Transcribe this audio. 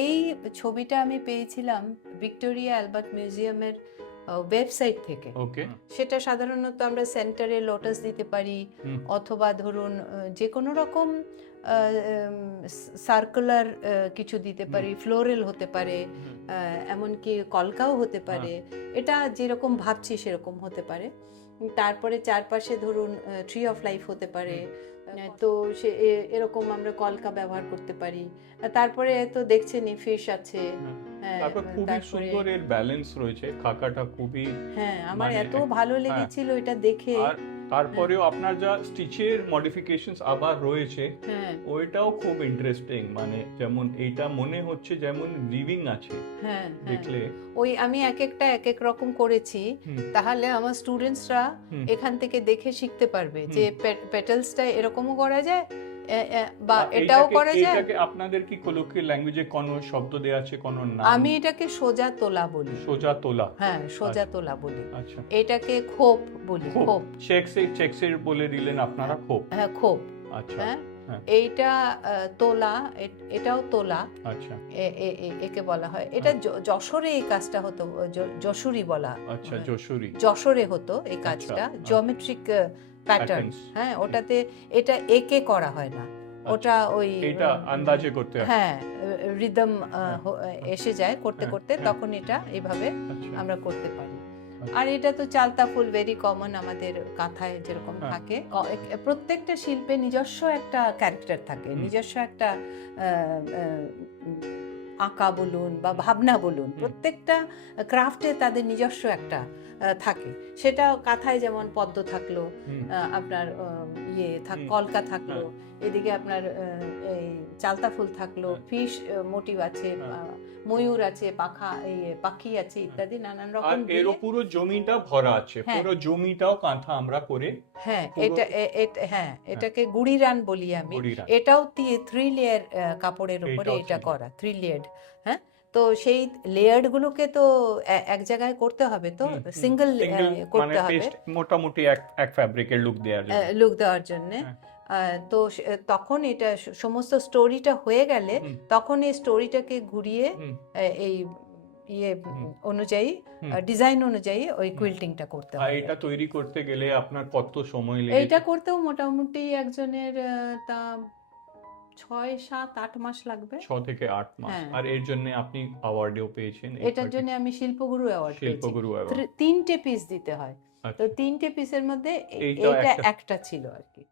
এই ছবিটা আমি পেয়েছিলাম ভিক্টোরিয়া অ্যালবার্ট মিউজিয়ামের ওয়েবসাইট থেকে। ওকে, সেটা সাধারণত আমরা সেন্টারে লোটাস দিতে পারি, অথবা ধরুন যে কোনো রকম সার্কুলার কিছু দিতে পারি, ফ্লোরেল হতে পারে, এমনকি কলকাও হতে পারে। এটা যেরকম ভাবছি সেরকম হতে পারে। তারপরে চারপাশে ধরুন ট্রি অফ লাইফ হতে পারে, তো সে এরকম আমরা কলকা ব্যবহার করতে পারি। তারপরে তো দেখছেনই ফিশ আছে। তারপর খুবই সুন্দর এর ব্যালেন্স রয়েছে, খাকাটা খুবই, হ্যাঁ, আমার মানে এত ভালো লেগেছিল এটা দেখে। আর তারপরেও আপনার যা স্টিচের মডিফিকেশনস আবার রয়েছে, হ্যাঁ ওইটাও খুব ইন্টারেস্টিং। মানে যেমন এইটা মনে হচ্ছে যেমন লিভিং আছে হ্যাঁ দেখলে। ওই আমি এক একটা এক এক রকম করেছি, তাহলে আমার স্টুডেন্টসরা এখান থেকে দেখে শিখতে পারবে যে পেটালসটা এরকমও করা যায়, বা এটাও করা যায়। এটাকে আপনাদের কি কলোকিয়াল ল্যাঙ্গুয়েজে কোনো শব্দ দেয়া আছে, কোনো নাম? আমি এটাকে সোজা তোলা বলি। সোজা তোলা? হ্যাঁ, সোজা তোলা বলি। আচ্ছা, এটাকে খোপ বলি। খোপ, চেক্সের বলে দিলেন আপনারা, খোপ। হ্যাঁ খোপ। আচ্ছা, হ্যাঁ, এইটা তোলা, এটাও তোলা। আচ্ছা, একে বলা হয়। এটা যশোরে এই কাজটা হতো, যশোরী বলা। আচ্ছা, যশোরে হতো এই কাজটা, জিওমেট্রিক প্যাটার্ন। হ্যাঁ, ওটাতে এটা একে করা হয় না, ওটা ওই এটা আন্দাজে করতে হয়। হ্যাঁ, রিদম এসে যায় করতে করতে, তখন এটা এইভাবে আমরা করতে পারি। আর এটা তো চালতা ফুল ভেরি কমন আমাদের কাঁথায় যেরকম থাকে। প্রত্যেকটা শিল্পে নিজস্ব একটা ক্যারেক্টার থাকে, নিজস্ব একটা আঁকা বলুন বা ভাবনা বলুন, প্রত্যেকটা ক্রাফটে তাদের নিজস্ব একটা থাকে। সেটা কাঁথায় যেমন পদ্ম থাকলো, আপনার কলকা থাকলো, এদিকে আপনার এই চালতা ফুল থাকলো, ফিশ মোটিভ আছে, ময়ূর আছে, পাখি আছে, ইত্যাদি নানান রকম। এর পুরো জমিটা ভরা আছে, পুরো জমিটাও কাঁথা আমরা করে। হ্যাঁ, এটাকে গুড়িরান বলি আমি। এটাও 3 লেয়ার কাপড়ের উপরে এটা করা, 3 লেয়ার। হ্যাঁ, তো সেই লেয়ার গুলোকে তো এক জায়গায় করতে হবে, তো সিঙ্গেল করতে হবে মোটামুটি এক ফ্যাব্রিকের লুক দেওয়ার জন্য। তো তখন এটা সমস্ত স্টোরিটা হয়ে গেলে, তখন এই স্টোরিটাকে ঘুরিয়ে এই অনুযায়ী, ডিজাইন অনুযায়ী ওই কুইল্টিংটা করতে হবে। এটা তৈরি করতে গেলে আপনার কত সময় লাগে? এইটা করতেও মোটামুটি একজনের তা 6-7-8 মাস লাগবে। 6 থেকে 8 মাস। আর এর জন্য আপনি অ্যাওয়ার্ডও পেয়েছেন? এটার জন্য আমি শিল্পগুরু অ্যাওয়ার্ড পেয়েছি। 3টে পিস দিতে হয়, তো 3টে পিসের মধ্যে এইটা একটা ছিল আর কি।